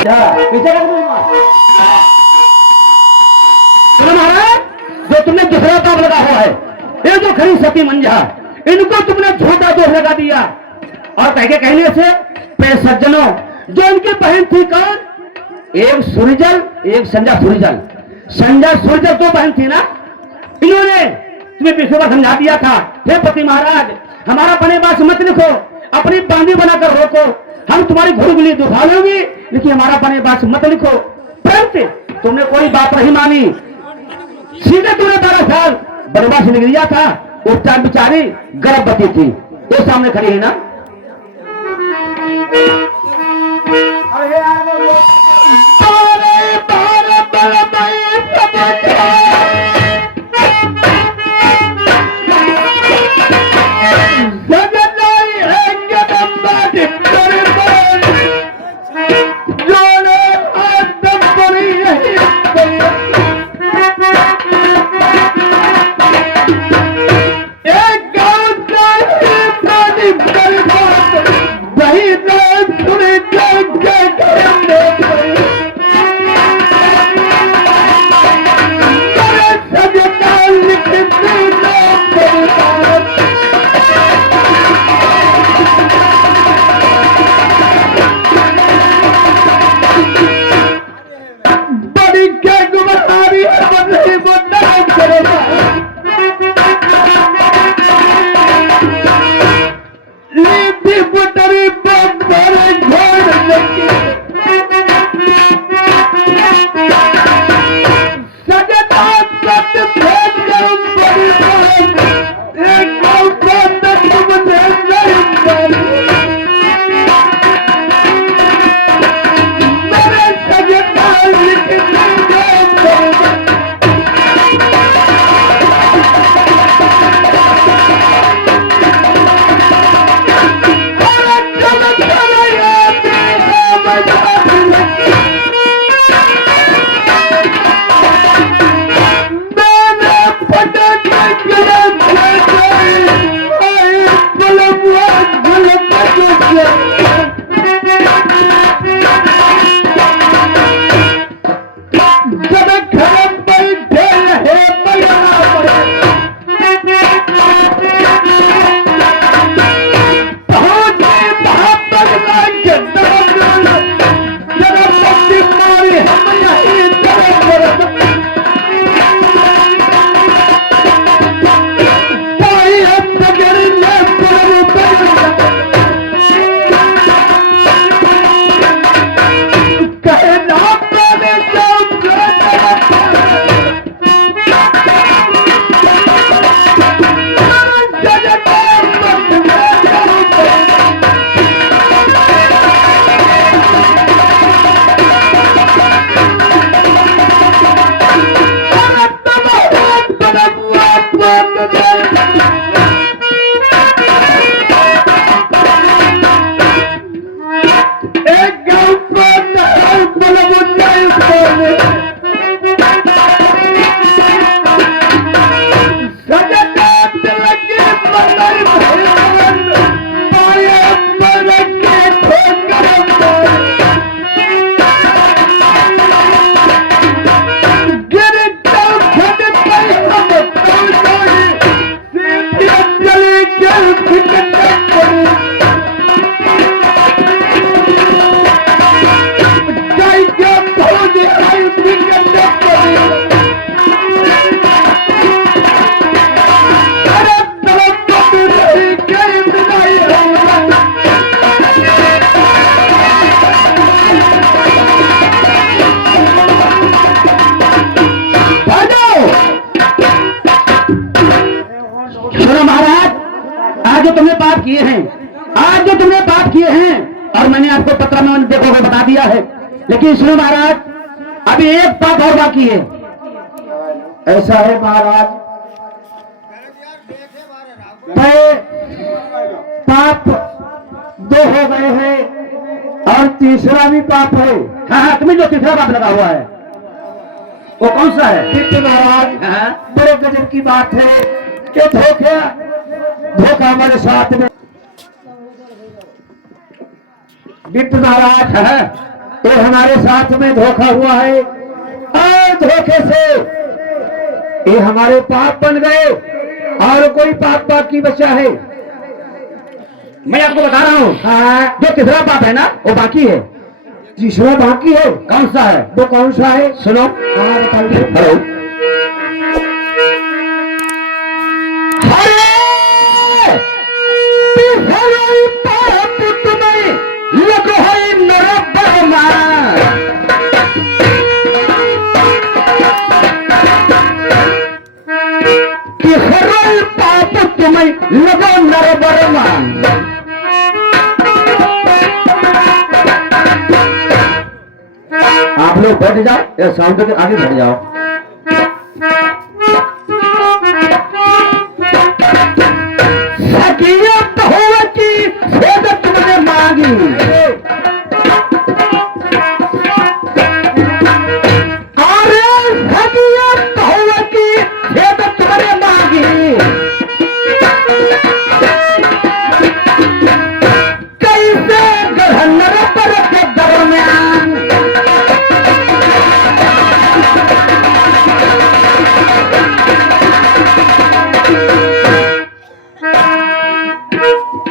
पीछे सुनो महाराज, जो तुमने दूसरा ताप लगा हुआ है, ये जो खड़ी सती मंजा, इनको तुमने झूठा दोष लगा दिया। और कह के कहने से पे सज्जनों, जो इनकी बहन थी कौन, एक सुरजल एक संजा सुरजल। संजा सुरजल दो बहन थी ना, इन्होंने तुम्हें पिछले बार समझा दिया था, हे पति महाराज हमारा बने बास मत लिखो, अपनी बांधी बनाकर रोको, हम तुम्हारी घुड़गुली दुखा लोगी, लेकिन हमारा बने बास मत लिखो। परंतु तुमने कोई बात नहीं मानी, सीधे तुमने 12 साल बनवास लिख दिया था। उस टाइम बेचारी गर्भवती थी, ये सामने खड़ी है ना। किए हैं, आज जो तुमने पाप किए हैं, और मैंने आपको पत्र में देखोगे बता दिया है, लेकिन सुनो महाराज, अभी एक पाप और बाकी है। ऐसा है महाराज, पाप 2 हो गए हैं और तीसरा भी पाप है। हाँ हाँ, तुम्हें जो तीसरा पाप लगा हुआ है वो कौन सा है? महाराज बड़े गजब की बात है कि धोखा हमारे साथ में। विप्र महाराज ये हमारे साथ में धोखा हुआ है और धोखे से ये हमारे पाप बन गए और कोई पाप बाकी बचा है। मैं आपको बता रहा हूँ, हाँ, जो तीसरा पाप है ना वो बाकी है। तीसरा बाकी है। कौन सा है? वो कौन सा है? सुनो। हाँ बताइए। हेलो। पाप तुम्हें लगो है नरबरमा, कि हर पाप तुम्हें लगो नरबरमा। आप लोग बैठ जाओ या साउंड के आगे बैठ जाओ। सकियत हो की सेद तुमने मांगी, अरे सकियत हो की सेद तुमने मांगी, कैसे गहनर पर के दरमियान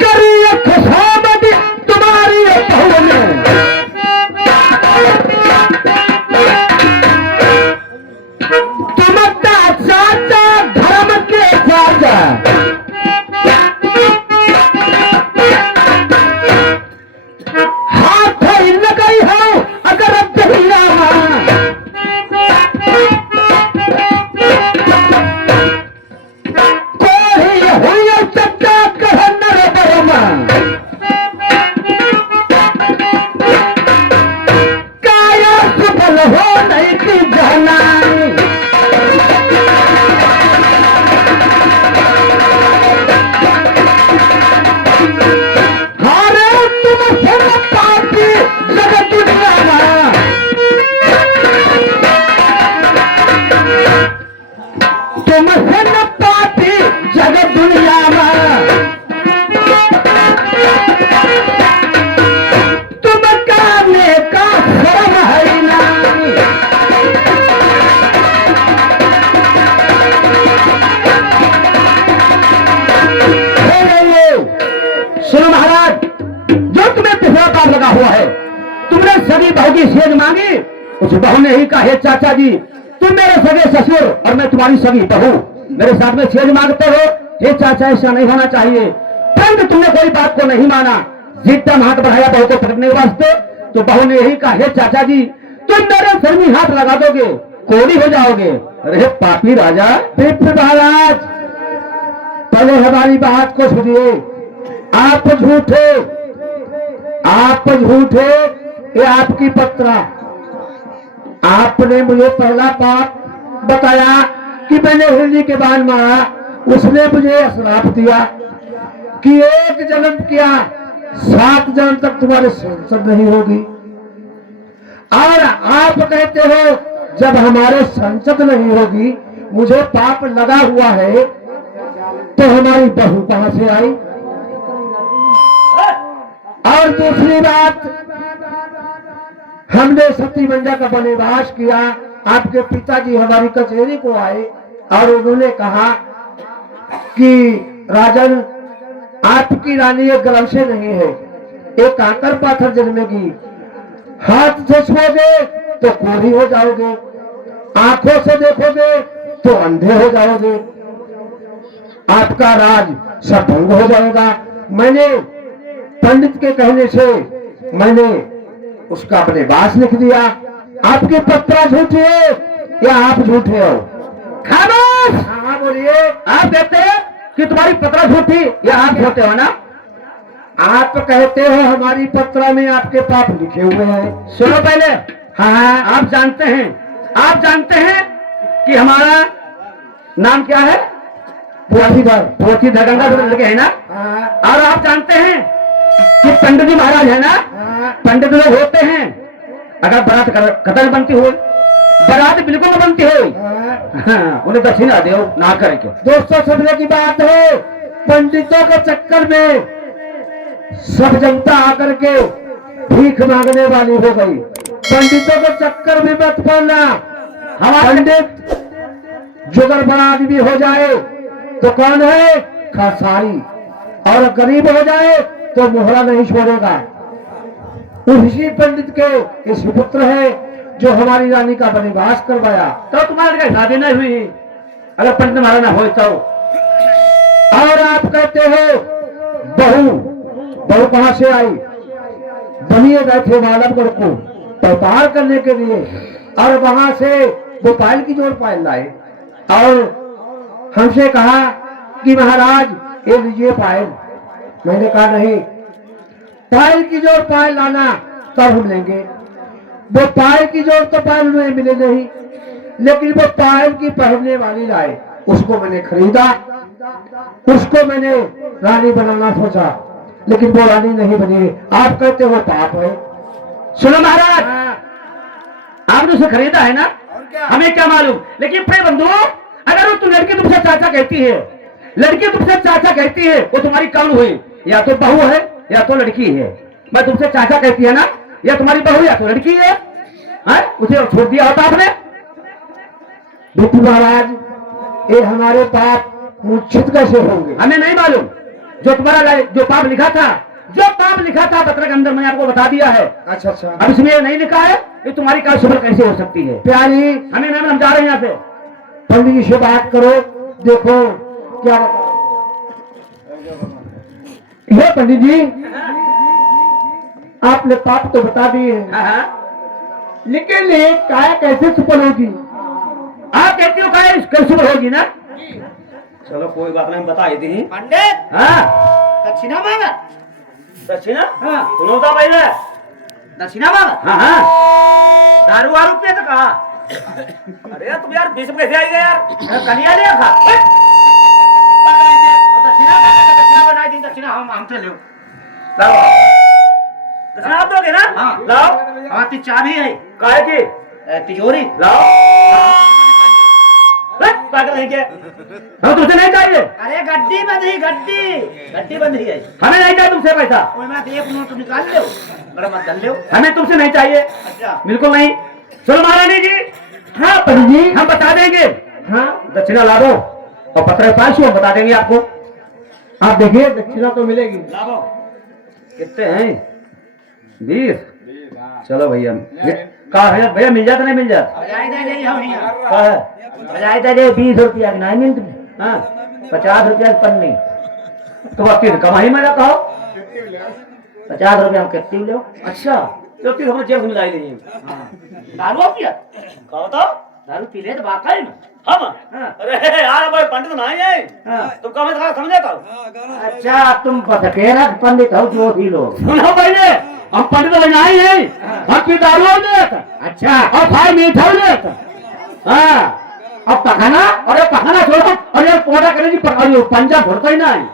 करिए खुशामद तुम्हारी बहू ने, तुमका चाचा धर्म के चाचा, हाथ गई हो अगर दहिया कोई हुई चचा कह नर बरमा, काया सफल हो नहीं की जहनाई, हारे तुम सब पापी जगत दुनिया में, तुम सब पापी जगत दुनिया में, तुम काने का शर्म है नहीं, सुनो महाराज, जो तुम्हें तीसरा पाप लगा हुआ है, तुमने सगी बहू की सेज मांगी, उस बहू ने ही कहा, हे चाचा जी तुम मेरे सगे ससुर और मैं तुम्हारी सगी बहू, मेरे साथ में सेज मांगते हो, हे चाचा ऐसा नहीं होना चाहिए। परंतु तुमने कोई बात को नहीं माना, जितना हाथ बढ़ाया बहू को पकड़ने के वास्ते, तो बहू ने यही कहा, हे चाचा जी तुम मेरे सर में हाथ लगा दोगे कोड़ी हो जाओगे। अरे पापी राजा। विप्र महाराज, पहले हमारी बात को सुनिए। आप झूठे, आप झूठे, ये आपकी पत्रा। आपने मुझे पहला पाप बताया कि मैंने हिरनी के बाण मारा, उसने मुझे श्राप दिया कि एक जन्म किया 7 जन्म तक तुम्हारे संसद नहीं होगी। और आप कहते हो जब हमारे संसद नहीं होगी, मुझे पाप लगा हुआ है, तो हमारी बहू कहां से आई? और दूसरी बात, हमने सती मंजा का वनवास किया, आपके पिताजी हमारी कचहरी को आए और उन्होंने कहा कि राजन आपकी रानी एक गर्भ से नहीं है, एक कांकर पाथर जन्मेगी, हाथ से छुओगे तो कोढ़ी हो जाओगे, आंखों से देखोगे तो अंधे हो जाओगे, आपका राज सब भंग हो जाएगा। मैंने पंडित के कहने से मैंने उसका अपने वास लिख दिया। आपके पत्रा झूठे या आप झूठे हो? खामोश। हाँ बोलिए। आप कहते हैं कि तुम्हारी पत्रा झूठी या आप झूठे हो ना? आप कहते हो हमारी पत्रा में आपके पाप लिखे हुए हैं। सुनो पहले। हाँ, आप जानते हैं कि हमारा नाम क्या है? पोथीधर गंगाधर लड़के है ना? हाँ, और आप जानते हैं कि पंडित जी महाराज है ना? हाँ, पंडित लोग होते हैं, अगर बारात कतल बनती हो, बारात बिल्कुल न बनती हो, हाँ। उन्हें दक्षिणा दो ना करके। दोस्तों समझने की बात है, पंडितों के चक्कर में सब जनता आकर के भीख मांगने वाली हो गई। पंडितों के चक्कर में मत पड़ना। हमारा पंडित जुगर बड़ा आदमी हो जाए तो कौन है? खसारी। और गरीब हो जाए तो मोहरा नहीं छोड़ेगा। उसी पंडित के ये सुपुत्र है जो हमारी रानी का वनवास करवाया। तो तुम्हारे शादी नहीं हुई अगर पंडित हमारा ना हो तो। और आप कहते हो बहू, बहू कहां से आई? बनिए गए थे मालवगढ़ को व्यापार करने के लिए और वहां से वो पायल की जोड़ पायल लाए और हमसे कहा कि महाराज ये लीजिए पायल। मैंने कहा नहीं, पायल की जोड़ पायल लाना तब हम लेंगे। वो पायल की जोड़ तो पायल में मिले नहीं, लेकिन वो पायल की पहनने वाली लाए, उसको मैंने खरीदा, उसको मैंने रानी बनाना सोचा, लेकिन वो रानी नहीं बनी। आप कहते हो पाप है। सुनो महाराज, आपने उसे खरीदा है ना, हमें क्या मालूम। लेकिन प्रिय बंधु, अगर वो तुम लड़की तुमसे चाचा कहती है, लड़की तुमसे चाचा कहती है, वो तुम्हारी कौन हुई? या तो बहू है या तो लड़की है। मैं तुमसे चाचा कहती है ना, या तुम्हारी बहू या तो लड़की है। उसे छोड़ दिया होता आपने। बिट्टू महाराज, ये हमारे पाप मूर्छित कैसे होंगे? हमें नहीं मालूम। जो तुम्हारा जो पाप लिखा था, जो पाप लिखा था पत्र के अंदर, मैंने आपको बता दिया है। अच्छा अच्छा। अब इसमें ये नहीं लिखा है कि तुम्हारी काल सफल कैसे हो सकती है। प्यारी, हमें मैम हम जा रहे हैं यहाँ पे। पंडित जी से बात करो, देखो क्या ये पंडित जी, आपने पाप तो बता दिए हैं, लेकिन ये काय कैसे सफल होगी? आप कहती हो काय कैसे सफल होगी ना? चलो कोई बात नहीं, बता दी पंडित। हाँ, दक्षिणा मांगा। दक्षिणा? हाँ, सुनो तो पहले दक्षिणा मांगा। हाँ हाँ, दारू वारू पे तो कहा। अरे यार तुम यार बीच में कैसे आई गए यार? कलिया लिया खा। दक्षिणा बनाई दी। दक्षिणा हम से लो। लाओ, दक्षिणा आप दोगे ना? हाँ। लाओ। हाँ, ती चाबी है। काहे की? तिजोरी। लाओ। पागल है क्या? हम तुमसे नहीं चाहिए। अरे गड्डी बंद ही, गड्डी बंद ही है। हमें नहीं चाहिए तुमसे पैसा। ओए मैं एक नोट निकाल लो, बड़ा मत कर लो। हमें तुमसे नहीं चाहिए, अच्छा, बिल्कुल नहीं। चलो महारानी जी। हाँ पंडित जी, हम बता देंगे। हाँ दक्षिणा ला दो और पत्र पास हम बता देंगे आपको। आप देखिए दक्षिणा तो मिलेगी। ला दो। कितने हैं? 20। चलो भैया, कहा है भैया, मिल जाता नहीं मिल जाता? बजाई दे ले हम यहाँ। कहा है? बजाई दे ले 20 रुपया की नहीं मिलती। हाँ, 50 रुपया की पन्नी। तो बाकी कमाई में ना कहो। 50 रुपया हम कितनी लो? अच्छा, तो फिर हमें जेब में मिलाई नहीं। दारू पिया? कहो तो दारू पी ले तो वाकई में। हम। हाँ। अरे यार भाई पंडित नहीं है, हाँ। तुम कम समझे तो। अच्छा, तुम पतकेरा पंडित हो जो भी लोग। सुनो पहले, हम पंडित नहीं है, हम पी दारू देता। अच्छा, और भाई मीठा देता। हाँ, अब पखाना, अरे पखाना छोड़ो, और यार पोटा करे जी पंजा फोड़ता ही नहीं।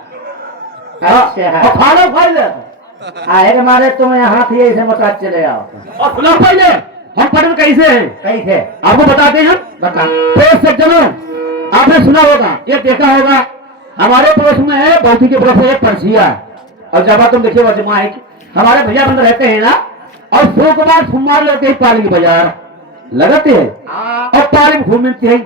अच्छा। और खाना खा लेता। आए मारे तुम यहाँ थी, ऐसे मत चले आओ। और सुनो पहले, हम पंडित कैसे हैं कैसे? आपको बताते हैं। बता। तो सज्जनों, आपने सुना होगा, ये देखा होगा, हमारे पड़ोस में है, बौद्धी के पड़ोस में एक परसिया। और जब तुम देखिए वजमा है, हमारे भैया बंद रहते हैं ना, और सोमवार लगते ही पाली की बाजार लगाते हैं और पाली घूम मिलती है।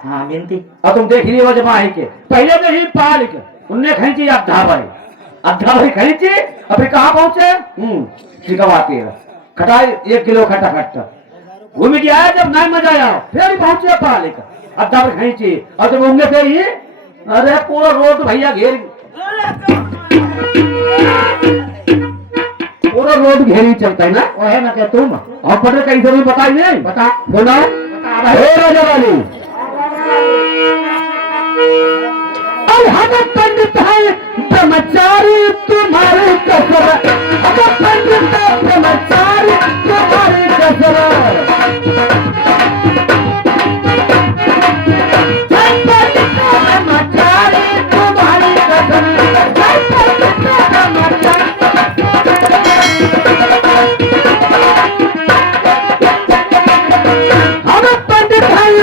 हाँ मिलती। और तुम देख लिए वजमा है के पहले तो ही पाल के उनने खींची अद्धा भाई खींची, अभी कहाँ पहुंचे? शिकवाती है खटाई 1 किलो खटा खट्टा घूम गया। जब नहीं मजा आया फिर पहुंचे पाल का अद्धा भाई खींची, और जब होंगे से ही अरे पूरा रोड भैया पूरा रोड घेरी चलता है ना। वही मैं कहता हूँ। और पढ़े कैसे भी बताइए, बता बोला राजा वाली। अब हम पंडित हैं ब्रह्मचारी तुम्हारे कसर, हम पंडित ब्रह्मचारी तुम्हारे कसर।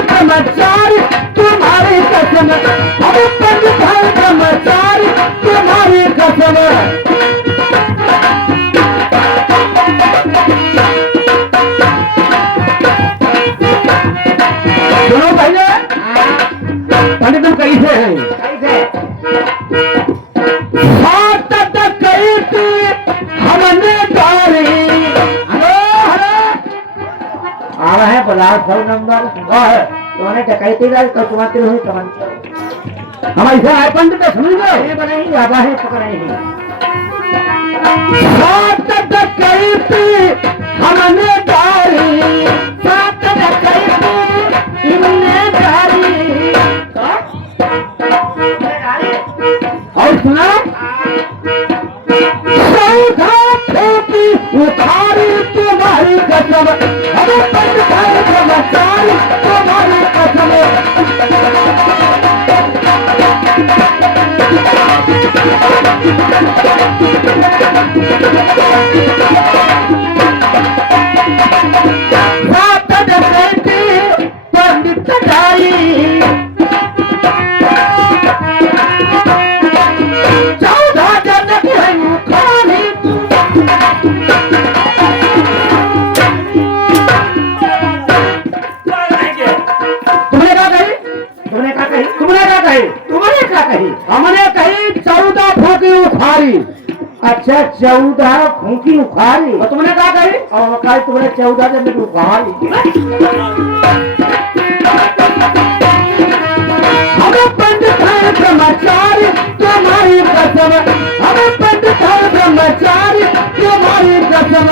ब्रह्मचारी तुम्हारी कसम, हम पंडित हैं ब्रह्मचारी तुम्हारी कसम। बला 100 नंबर है तुम्हारे डकैती राज तो तुम्हारे नहीं समझ हमारे इसे आए पंडित है, समझ गए ये बनाई आबा है पकड़ाई सात डकैती हमने डारी, सात डकैती हमने डारी। और सुना सौदा ठोकी उखाड़ी तुम्हारी कसम, हमें पंडित है ब्रह्मचारी तुम्हारी कसम। सात डकैती पंडित डारी, 14 जनक है मुखारी। तुमने क्या कही? तुमने क्या कही तुमने क्या कही? तुमने क्या कही हमने कही 14 फूकी उखाड़ी। अच्छा 14 फूकी उखाड़ी और तुमने क्या कही? और कहा तुमने 14 जन उखाड़ी हमें पंडित है ब्रह्मचारी तुम्हारी कसम, हमें पंडित है ब्रह्मचारी तुम्हारी कसम।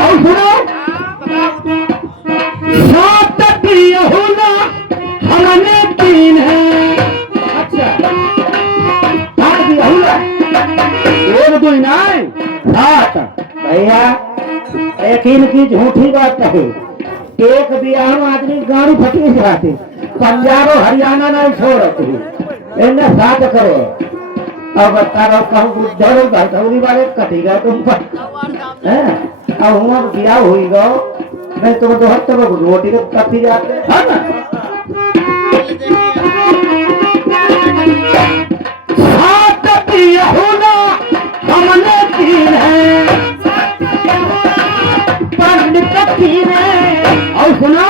और सुनो सात यहूदा हमने 3 है। अच्छा सात यहूदा एक दो नहीं 7। भैया यकीन की झूठी बात नहीं एक बियाह में आदमी गाड़ी फटी जाती पंजाब और हरियाणा नहीं छोड़ती इन्हें साथ करो अब बता रहा कहूँ बुद्धर भरतौरी वाले कटी गए तुम पर हैं? अब हुआ बियाह हुई गो नहीं तुम तो हर तब रोटी तो कटी जाते है ना? सात यहूदा हमने 3 है, पंडित 3 है। और सुनो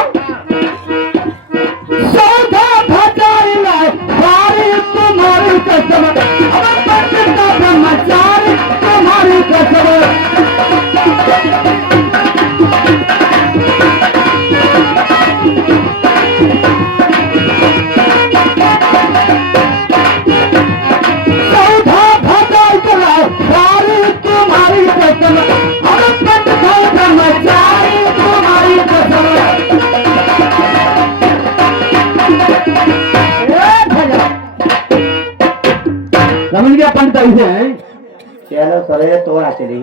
सौदा भजारी लाए सारी तुम्हारी कसम, हमें पंडित का ब्रह्मचारी तुम्हारी कसम। सौदा भजारी लाए सारी तुम्हारी कसम, हमें पंडित का ब्रह्मचारी तुम्हारी कसम। समझ गया पंडित ऐसे हैं? चलो सरे तो चली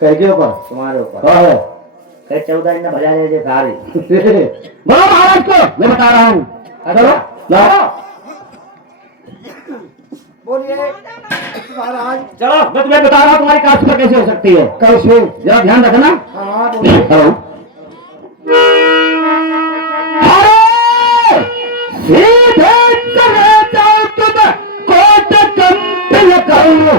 कैसे ऊपर तुम्हारे ऊपर कहा है? कह 14 ने भजा ले सारी बोलो महाराज को मैं बता रहा हूँ। चलो लाओ बोलिए महाराज। चलो मैं तुम्हें बता रहा हूँ तुम्हारी कास्ट पर कैसे हो सकती है। कैसे? जरा ध्यान रखना। हाँ बोलिए। चलो अरे सीधे चले जाओ तुम कोट कंपल करो,